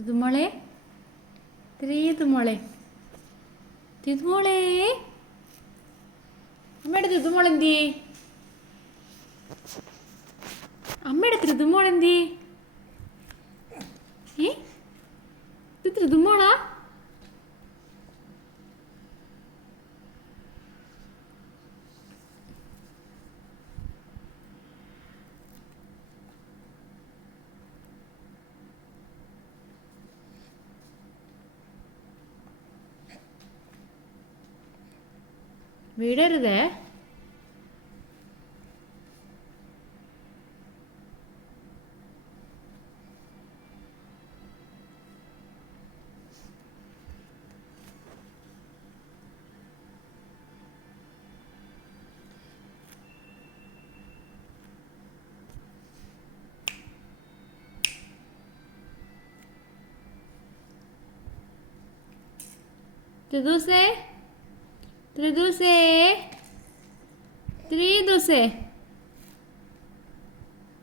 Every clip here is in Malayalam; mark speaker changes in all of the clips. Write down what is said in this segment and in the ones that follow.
Speaker 1: തിതുമോളെ തിതുമോളെ. തിതുമോളെ. അമ്മയുടെ തിതുമോളെന്തി? അമ്മയുടെ ത്രിതുമോൾ വിടരുതേ ત્રિદુષે ત્રિદુષે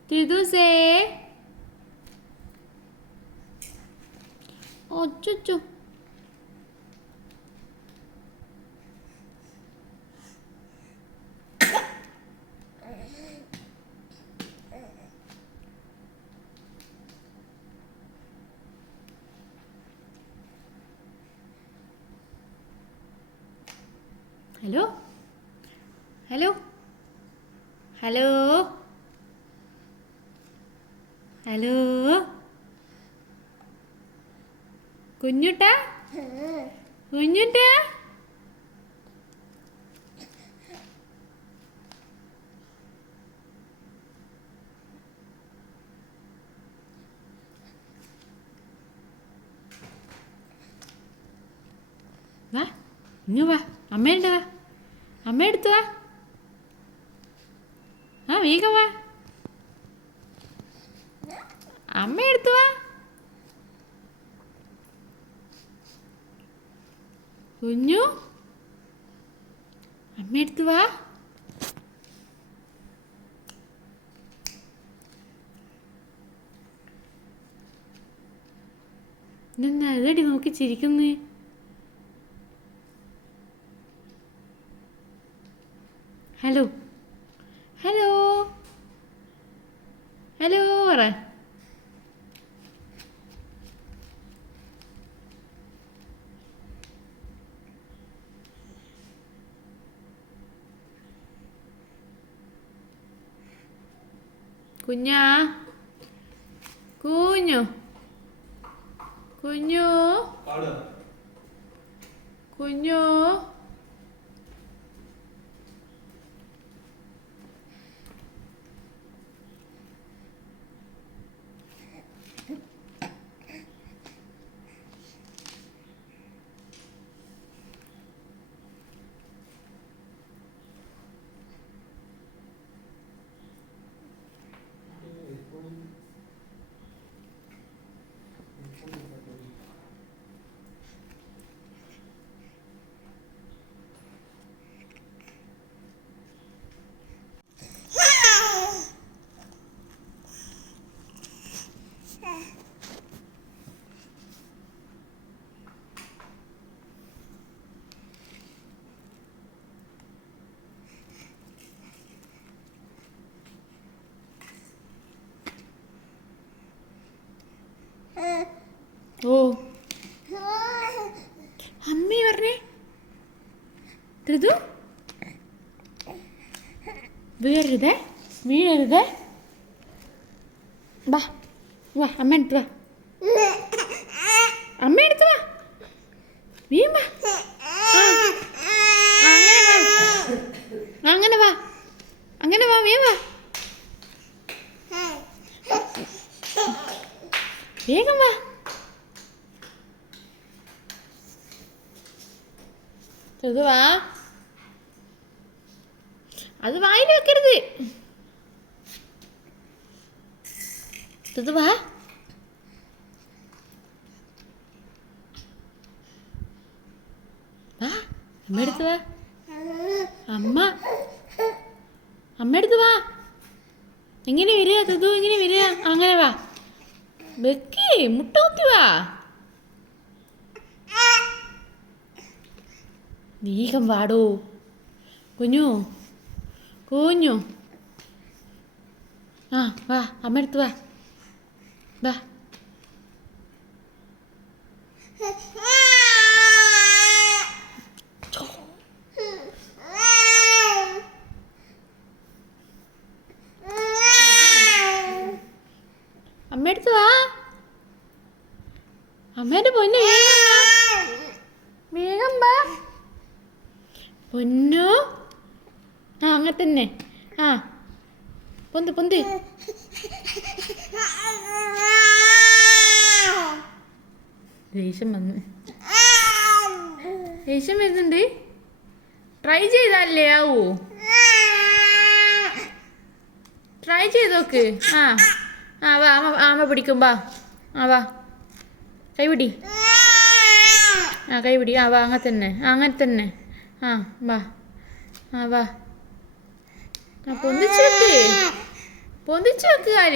Speaker 1: ત્રિદુષે 어쭈쭈 ഹലോ ഹലോ ഹലോ ഹലോ കുഞ്ഞുട്ട? കുഞ്ഞുട്ട? വാ ഇങ്ങ് വാ അമ്മയുണ്ട് വാ. അമ്മ എടുത്തു വാ. ആ വേഗം വാ. അമ്മ എടുത്തു വാ. കുഞ്ഞു അമ്മ എടുത്തു വാ. ഇതെന്താ? ഇതടി നോക്കി ചിരിക്കുന്നേ. ഹലോ ഹലോ ഹലോ പറ. കുഞ്ഞാ. കുഞ്ഞു. കുഞ്ഞു. കുഞ്ഞു. ഓ. അമ്മി പറഞ്ഞേ. ഋതു? വീഴരുത് വീഴരുത്. വാ വാ അമ്മ എടുത്ത് വാ. അമ്മ എടുത്ത് വാ. വീം വാ. അങ്ങനെ വാ. അങ്ങനെ വാ വീം വാ. വേഗം വാ. ഇത് വാ. അത് വായിൽ വെക്കരുത്. ഇത് വാ. വാ അമ്മ എടുത്ത് വാ. അമ്മ. അമ്മ എടുത്ത് വാ. എങ്ങനെ വരിക തുതു ഇങ്ങനെ വരിക. അങ്ങനെ വാ. വെക്കി മുട്ട വാ. വേഗം വാടോ. കുഞ്ഞു കുഞ്ഞു. ആ വാ അമ്മ എടുത്ത് വാ. വാ. അമ്മ വാ. അമ്മേന്റെ പൊന്നേ വേഗം വാ. പൊന്നു? ആ അങ്ങനെ തന്നെ. ആ പൊന്ത് പൊന്ത്. ദേഷ്യം വന്ന്. ദേഷ്യം വരുന്നുണ്ട്. ട്രൈ ചെയ്താലേ ആവോ. ട്രൈ ചെയ്ത് നോക്ക്. ആ ആ വാ ആമ ആമ പിടിക്കും വാ. ആ വാ. കൈപിടി ആ കൈപിടി ആ വാ അങ്ങനെ തന്നെ. അങ്ങനെ തന്നെ. ആ വാ ആ വാ ആ പൊന്തിച്ച് വെക്ക് പൊന്തിച്ച് വെക്ക് കാൽ